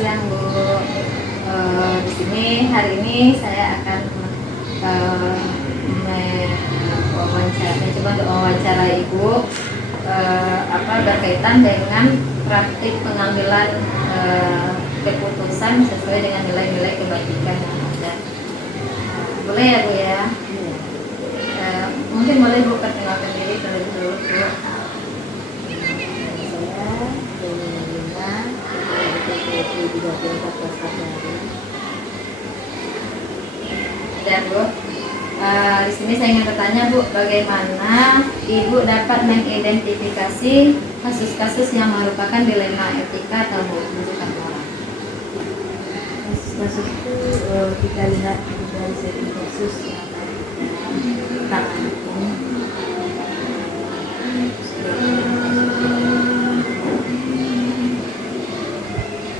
siang Bu. Di sini hari ini saya akan mencoba untuk wawancara Ibu berkaitan dengan praktik pengambilan keputusan sesuai dengan nilai-nilai kebajikan yang ada. Boleh ya Bu ya? Mungkin boleh Bu perkenalkan diri terlebih dulu Bu. Dan Bu, di sini saya ingin bertanya Bu, bagaimana Ibu dapat mengidentifikasi kasus-kasus yang merupakan dilema etika atau rujukan moral? Kasus-kasus itu kita lihat dari segi kasus yang tangani.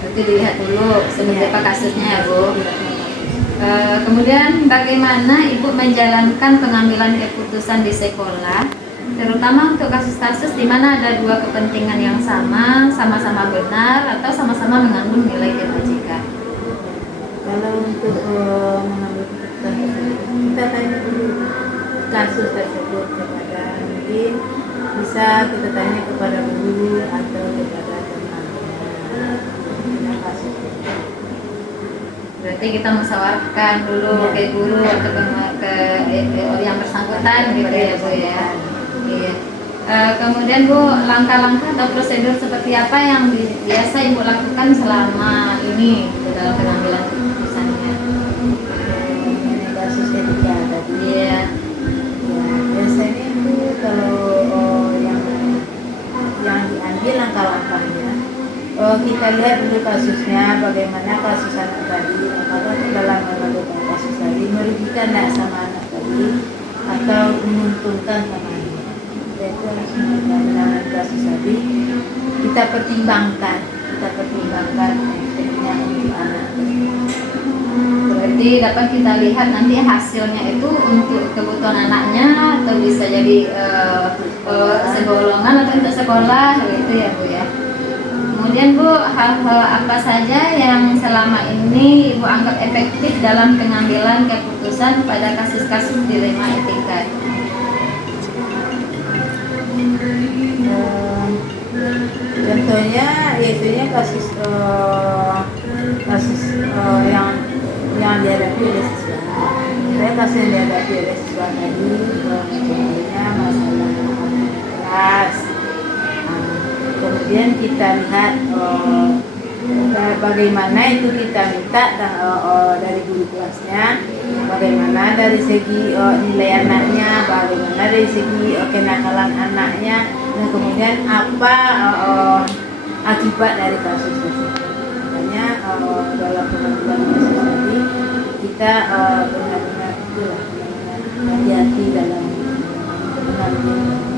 Berarti dilihat dulu seperti apa kasusnya ya Bu. Kemudian bagaimana Ibu menjalankan pengambilan keputusan di sekolah, terutama untuk kasus-kasus di mana ada dua kepentingan yang sama-sama benar atau sama-sama mengandung nilai kebajikan. Kalau untuk mengambil keputusan tersebut, kita tanya dulu kasus tersebut kepada mungkin bisa kita tanya kepada guru atau kepada teman kasus. Berarti kita musyawarahkan dulu ke guru atau ke yang bersangkutan gitu ya Bu ya. Iya. Kemudian Bu, langkah-langkah atau prosedur seperti apa yang biasa Ibu lakukan selama ini dalam pengambilan keputusannya? Kasus etika tadi. Iya. Ya, biasanya itu kalau yang diambil langkah-langkahnya, kita lihat dulu kasusnya, bagaimana kasus anak tadi, apakah dalam menentukan kasus tadi merugikan tidak sama anak tadi atau menguntungkan sama anak. Itu harus menangani kasus tadi, kita pertimbangkan efeknya untuk anak. Berarti dapat kita lihat nanti hasilnya itu untuk kebutuhan anaknya atau bisa jadi segolongan atau untuk sekolah gitu ya Bu ya. Kemudian Bu, hal-hal apa saja yang selama ini Ibu anggap efektif dalam pengambilan keputusan pada kasus-kasus dilema etika? Contohnya yaitu kasus yang dihadapi oleh siswa. Saya kasus yang dihadapi oleh siswa tadi, contohnya masalah kelas. Kemudian kita lihat bagaimana itu kita minta dari guru kelasnya, bagaimana dari segi nilai anaknya, bagaimana dari segi kenakalan anaknya, dan kemudian apa akibat dari kasus tersebut. Makanya dalam pengambilan kasus tadi kita benar-benar hati-hati dalam pengambilan.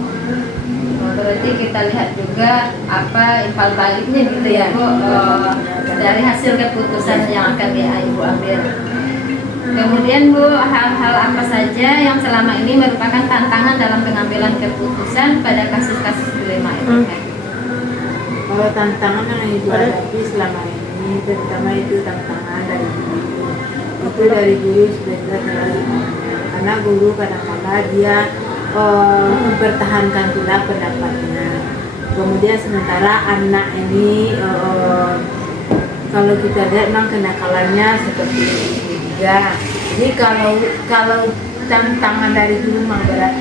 Berarti kita lihat juga apa imbal baliknya gitu ya Bu, dari hasil keputusan yang akan Ibu ambil. Kemudian Bu, hal-hal apa saja yang selama ini merupakan tantangan dalam pengambilan keputusan pada kasus-kasus dilema etika? Kalau tantangan yang Ibu hadapi selama ini, terutama itu tantangan dari guru. Itu dari guru sudah karena guru kadang-kadang dia mempertahankan pula pendapatnya. Kemudian sementara anak ini kalau kita lihat memang kenakalannya seperti itu juga. Jadi kalau tantangan dari guru memang berat.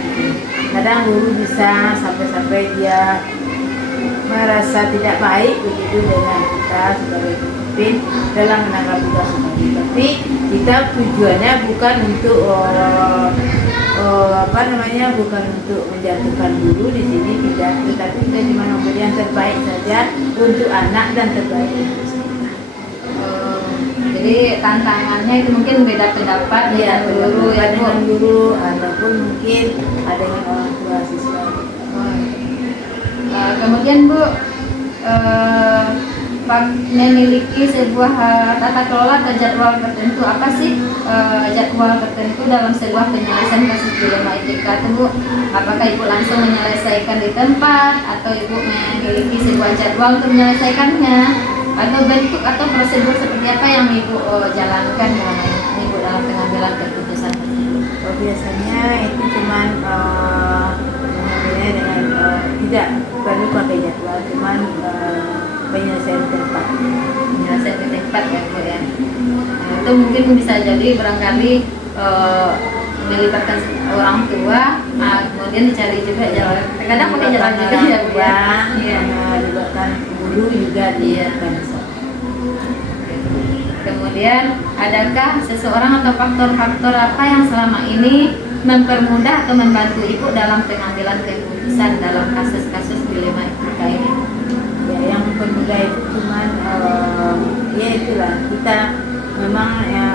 Kadang guru bisa sampai dia merasa tidak baik begitu dengan kita sebagai pemimpin dalam menanggapi kasus tadi. Tapi kita tujuannya bukan untuk bukan untuk menjatuhkan guru di sini, tidak, tetapi kita cuma memberikan terbaik saja untuk anak dan terbaik untuk kita. Jadi tantangannya itu mungkin beda pendapat ya guru ya Bu. Dengan guru ataupun mungkin ada dengan orang tua siswa. Kemudian Bu, memiliki sebuah tata kelola atau jadwal tertentu. Apa sih jadwal tertentu dalam sebuah penyelesaian kasus dilema etika itu Bu? Apakah Ibu langsung menyelesaikan di tempat atau Ibu memiliki sebuah jadwal untuk menyelesaikannya? atau bentuk atau prosedur seperti apa yang Ibu jalankan Ibu dalam pengambilan keputusan tersebut? Oh, biasanya itu cuman mengambilnya dengan tidak perlu pakai jadwal, cuman penyelesaian tempat. Penyelesaian di tempat ya Bu ya. Nah, itu mungkin bisa jadi barangkali melibatkan orang tua, kemudian dicari juga jalan. Kadang pakai jalan juga ya Bu ya. Iya. Melibatkan guru juga dilibatkan. Kemudian adakah seseorang atau faktor-faktor apa yang selama ini mempermudah atau membantu Ibu dalam pengambilan keputusan dalam kasus-kasus dilema etika ini? Ya, yang mempermudah itu cuman ya itulah, kita memang ya,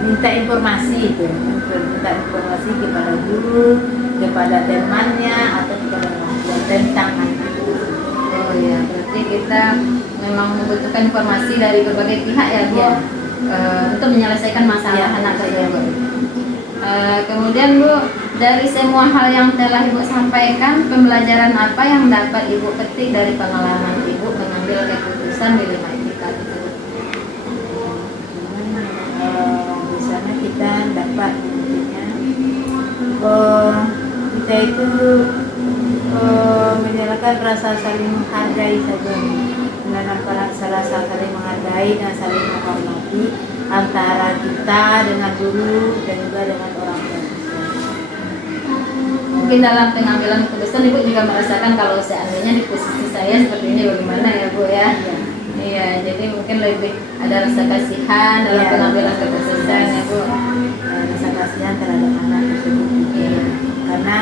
minta informasi itu, minta informasi kepada guru, kepada temannya atau kepada orang tua tentang hal itu. Oh ya, berarti kita memang membutuhkan informasi dari berbagai pihak ya Bu, Ya. untuk menyelesaikan masalah Ya, anak ya. tersebut. Kemudian Bu, dari semua hal yang telah Ibu sampaikan, pembelajaran apa yang dapat Ibu petik dari pengalaman Ibu mengambil keputusan dilema etika tersebut? Di sana kita dapat intinya kita itu menyalakan rasa saling menghargai saja, menanamkan rasa saling menghargai dan saling menghormati antara kita dengan guru dan juga dengan orang tua. Mungkin dalam pengambilan keputusan Ibu juga merasakan kalau seandainya di posisi saya seperti ini bagaimana ya Bu ya? Iya, jadi mungkin lebih ada rasa kasihan dalam Iya. pengambilan keputusan ya Bu. Rasa kasihan terhadap anak tersebut, karena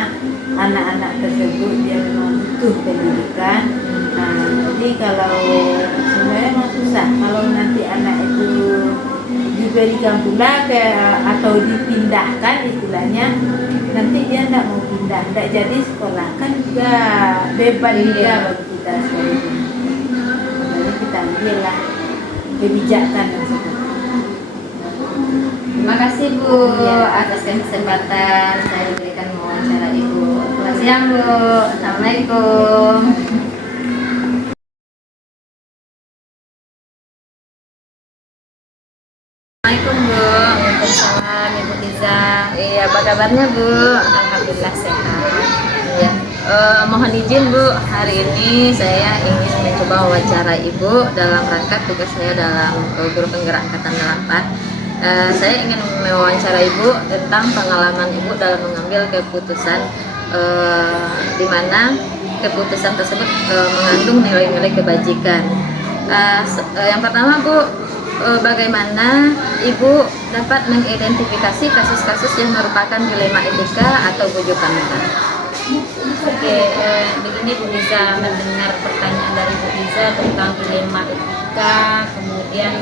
anak-anak tersebut dia memang butuh pendidikan. Nah, jadi kalau sebenarnya memang susah kalau nanti anak itu diberikan pula atau dipindahkan istilahnya, nanti dia tidak mau pindah, tidak jadi sekolah, kan juga beban juga bagi kita sebagai guru. Jadi kita ambillah kebijakan yang seperti itu. Terima kasih Bu Iya. atas kesempatan saya diberikan wawancara Ibu. Selamat siang Bu. Assalamualaikum. Assalamualaikum Bu. Waalaikumsalam Ibu Liza. Iya, apa kabarnya Bu? Alhamdulillah sehat. Iya. Mohon izin Bu, hari ini saya ingin mencoba wawancara Ibu dalam rangka tugas saya dalam Guru Penggerak Angkatan 8. Saya ingin mewawancara Ibu tentang pengalaman Ibu dalam mengambil keputusan di mana keputusan tersebut mengandung nilai-nilai kebajikan. Yang pertama Bu, bagaimana Ibu dapat mengidentifikasi kasus-kasus yang merupakan dilema etika atau bujukan moral? Oke, begini Bu Liza, mendengar pertanyaan dari Bu Liza tentang dilema etika, kemudian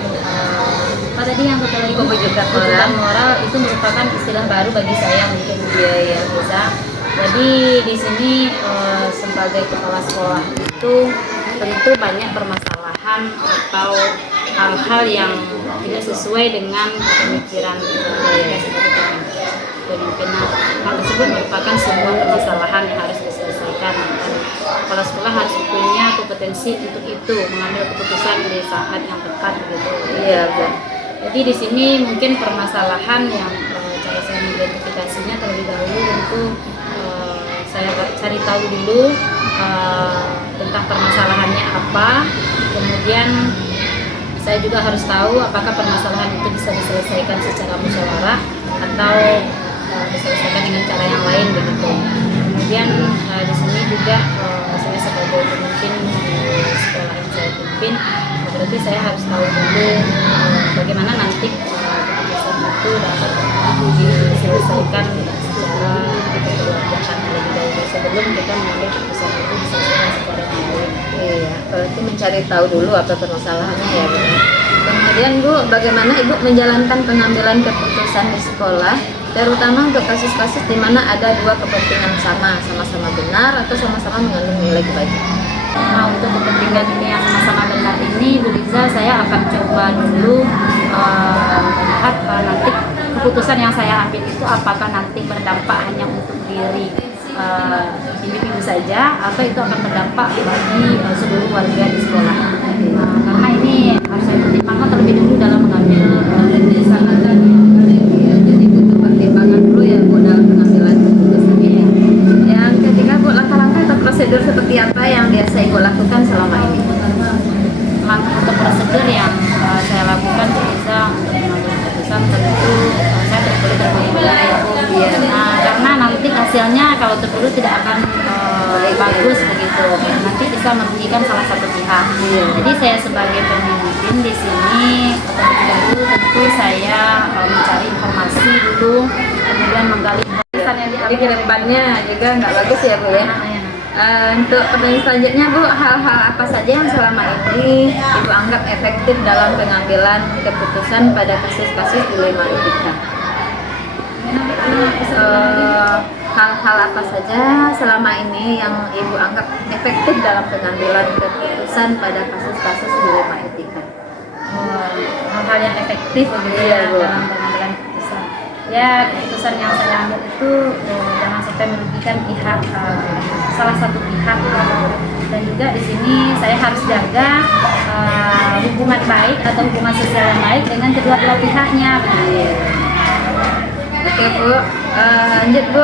apa tadi yang betul lagi? Bujukan Bujukan moral. moral itu merupakan istilah baru bagi saya mungkin Bu Liza. Jadi di sini sebagai kepala sekolah itu tentu banyak permasalahan atau hal-hal yang tidak sesuai dengan pemikiran pemimpinan. Hal tersebut merupakan sebuah permasalahan yang harus diselesaikan, dan kepala sekolah harus punya kompetensi untuk itu, mengambil keputusan di saat yang tepat begitu. Iya Bu. Jadi di sini mungkin permasalahan yang cara saya mengidentifikasinya terlebih dahulu tentu saya cari tahu dulu tentang permasalahannya apa, kemudian saya juga harus tahu apakah permasalahan itu bisa diselesaikan secara musyawarah atau diselesaikan dengan cara yang lain begitu. Kemudian di sini juga saya sebagai pemimpin di sekolah yang saya pimpin, berarti saya harus tahu dulu bagaimana nanti keputusan itu dapat diselesaikan secara kekeluargaan terlebih dahulu sebelum kita mengambil keputusan itu diselesaikan secara yang baik. Iya, berarti mencari tahu dulu apa permasalahannya ya Bu. Kemudian Bu, bagaimana Ibu menjalankan pengambilan keputusan di sekolah, terutama untuk kasus-kasus di mana ada dua kepentingan sama-sama benar atau sama-sama mengandung nilai kebajikan? Nah, untuk kepentingan ini yang sama-sama benar ini, Bu Liza, saya akan coba dulu melihat nanti keputusan yang saya ambil itu apakah nanti berdampak hanya untuk diri individu saja atau itu akan berdampak bagi seluruh warga di sekolah. Karena ini harus saya pertimbangkan terlebih dulu dalam mengambil keputusan. Jadi butuh pertimbangan dulu ya Bu dalam pengambilan keputusan ini. Yang ketiga Bu, langkah-langkah atau prosedur seperti apa yang biasa Ibu lakukan selama ini? Langkah atau prosedur yang saya lakukan bisa untuk mengambil keputusan tentu saya terpilih terlebih dahulu. Iya. Nah, karena nanti hasilnya kalau terpilih tidak akan bagus begitu. Nanti bisa merugikan salah satu pihak. Iya. Jadi saya sebagai pemimpin di sini terlebih dahulu tentu saya mencari informasi dulu, kemudian menggali keputusan yang Jadi diambil. ke depannya juga nggak bagus ya Bu ya? Untuk pertanyaan selanjutnya Bu, hal-hal apa saja yang selama ini Ibu anggap efektif dalam pengambilan keputusan pada kasus-kasus dilema etika? Hal-hal apa saja selama ini yang Ibu anggap efektif dalam pengambilan keputusan pada kasus-kasus dilema etika? Hal-hal yang efektif begitu Iya, ya Bu. dalam pengambilan keputusan. Ya, keputusan yang saya ambil itu jangan sampai merugikan pihak salah satu pihak, dan juga di sini saya harus jaga hubungan baik atau hubungan sosial yang baik dengan kedua belah pihaknya. Oke Bu, lanjut Bu,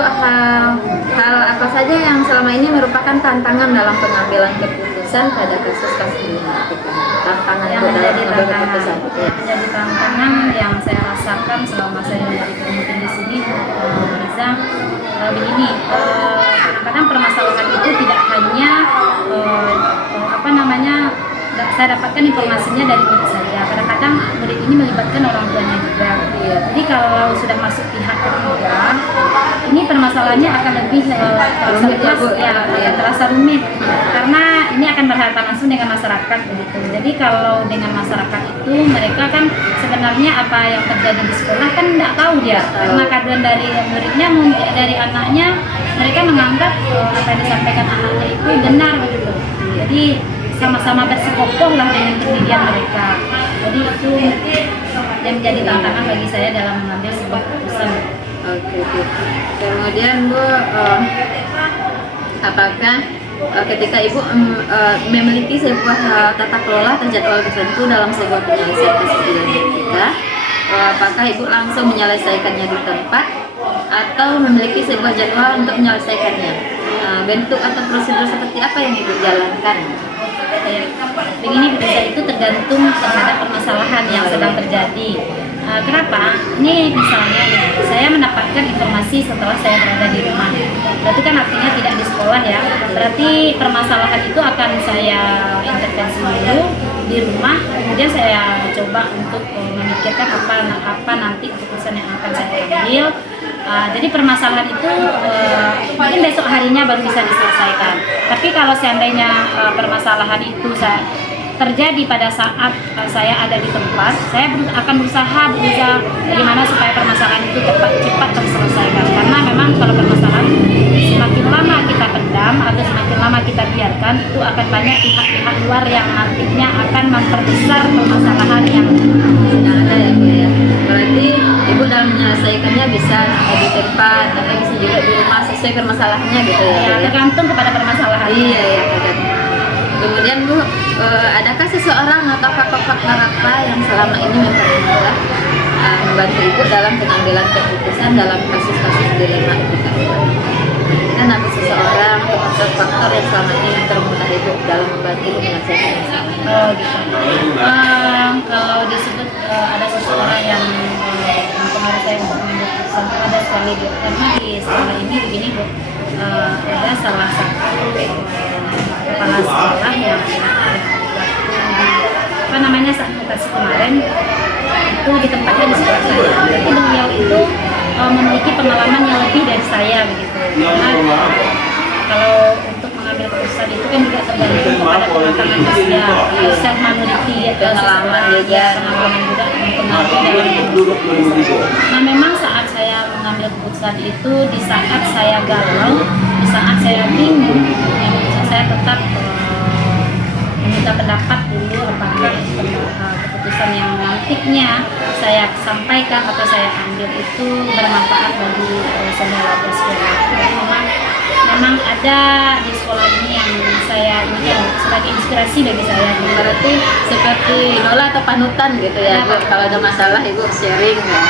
hal apa saja yang selama ini merupakan tantangan dalam pengambilan keputusan pada kasus-kasus dilema etika? Tantangan Yang Bu dalam menjadi mengambil tantangan, keputusan. Ya. menjadi tantangan yang saya rasakan selama saya menjadi pemimpin di sini, Riza, begini, kadang-kadang permasalahan itu tidak hanya apa namanya saya dapatkan informasinya dari murid saja. Kadang-kadang murid ini melibatkan orang tuanya juga. Jadi kalau sudah masuk pihak ketiga, ini permasalahannya akan lebih terasa Rumit ya, Bu? ya, akan terasa rumit karena ini akan berhadapan langsung dengan masyarakat begitu. Jadi kalau dengan masyarakat itu mereka kan sebenarnya apa yang terjadi di sekolah kan tidak tahu dia, karena kaduan dari muridnya mungkin dari anaknya, mereka menganggap apa yang disampaikan anaknya itu benar begitu. Jadi sama-sama bersikokoh lah dengan pendirian mereka. Jadi itu yang menjadi tantangan bagi saya dalam mengambil sebuah keputusan. Oke. Kemudian Bu, apakah ketika Ibu memiliki sebuah tata kelola atau jadwal tertentu dalam sebuah penyelesaian kasus dilema etika, apakah Ibu langsung menyelesaikannya di tempat atau memiliki sebuah jadwal untuk menyelesaikannya? Bentuk atau prosedur seperti apa yang Ibu jalankan? Begini, itu tergantung terhadap permasalahan yang sedang terjadi. Kenapa? Ini misalnya saya mendapatkan informasi setelah saya berada di rumah. Berarti kan artinya tidak di sekolah ya. Berarti permasalahan itu akan saya intervensi dulu di rumah. Kemudian saya coba untuk memikirkan apa nanti keputusan yang akan saya ambil. Jadi permasalahan itu mungkin besok harinya baru bisa diselesaikan. Tapi kalau seandainya permasalahan itu terjadi pada saat saya ada di tempat, saya akan berusaha bagaimana supaya permasalahan itu cepat terselesaikan. Karena memang kalau permasalahan semakin lama kita pendam atau semakin lama kita biarkan, itu akan banyak pihak-pihak luar yang nantinya akan memperbesar permasalahan yang ada ya Bu ya. Berarti Ibu dalam menyelesaikannya bisa di tempat atau bisa juga di rumah sesuai permasalahannya gitu ya. Bu, ya? tergantung kepada permasalahan. Iya ya tergantung. Kemudian Bu, adakah seseorang atau faktor-faktor apa yang selama ini membantu Ibu dalam pengambilan keputusan dalam kasus-kasus dilema etika? Dan ada seseorang atau faktor-faktor yang selama ini mempermudah Ibu dalam membantu Ibu menyelesaikan masalah? Oh gitu. Kalau disebut ada seseorang yang mempengaruhi saya untuk mengambil keputusan, ada sekali Bu. Karena di sekolah ini begini Bu, ada salah satu kepala sekolah yang apa namanya saat mutasi kemarin itu ditempatkan di sekolah saya. Jadi beliau itu memiliki pengalaman yang lebih dari saya begitu. Karena kalau untuk mengambil keputusan itu kan juga tergantung kepada pengetahuan usia, self maturity, pengalaman juga mempengaruhi dalam keputusan. Nah memang saat saya mengambil keputusan itu di saat saya galau, di saat saya bingung, saya tetap meminta pendapat dulu apakah keputusan yang nantinya saya sampaikan atau saya ambil itu bermanfaat bagi semua warga sekolah. Jadi memang ada di sekolah ini yang saya jadikan sebagai inspirasi bagi saya. Berarti seperti idola atau panutan gitu ya, Bu. Kalau ada masalah Ibu sharing ya.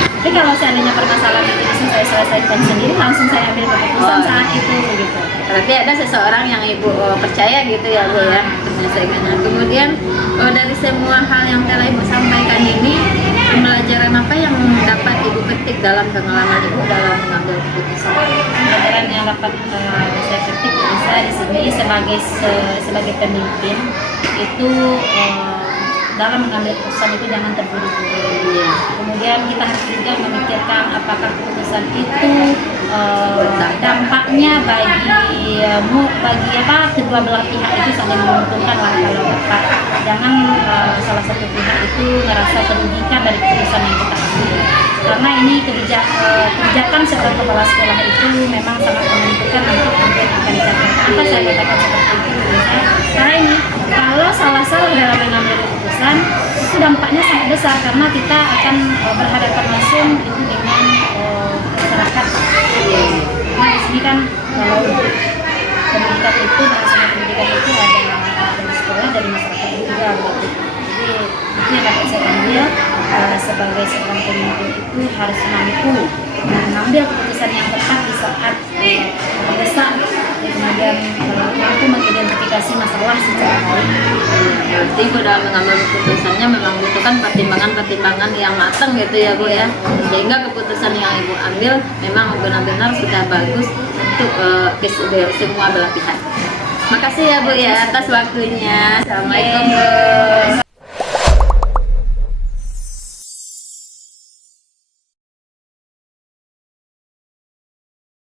Tapi kalau seandainya permasalahan itu bisa saya selesaikan sendiri, langsung saya ambil keputusan saat itu gitu. Berarti ada seseorang yang Ibu percaya gitu ya, Bu ya, untuk menyelesaikannya. Kemudian dari semua hal yang telah Ibu sampaikan ini, pembelajaran apa yang dapat Ibu petik dalam pengalaman Ibu dalam mengambil keputusan? Pelajaran yang dapat saya petik bisa di sini sebagai pemimpin itu dalam mengambil keputusan itu jangan terburu-buru. Iya. Kemudian kita harus juga memikirkan apakah keputusan itu dampaknya bagi kedua belah pihak itu saling menguntungkan lah kalau tepat. Jangan salah satu pihak itu merasa terugikan dari keputusan yang kita ambil. Karena ini kebijakan seorang kepala sekolah itu memang sangat menentukan untuk kemudian akan dicapai. Maka saya katakan seperti itu. Karena ini kalau salah-salah dalam mengambil keputusan itu dampaknya sangat besar karena kita akan berhadapan langsung itu dengan masyarakat. Nah di sini kan kalau pendidikan itu bahasa pendidikan itu ada dari sekolah dari masyarakat juga gitu. Jadi itu yang dapat saya ambil sebagai seorang pemimpin itu harus mampu mengambil keputusan yang tepat di saat mendesak, kemudian mampu mengidentifikasi masalah secara baik. Berarti Ibu dalam mengambil keputusannya memang membutuhkan pertimbangan-pertimbangan yang matang gitu ya, Bu ya. Sehingga keputusan yang Ibu ambil memang benar-benar sudah bagus untuk semua belah pihak. Makasih ya, Bu ya, atas waktunya. Assalamualaikum, Bu.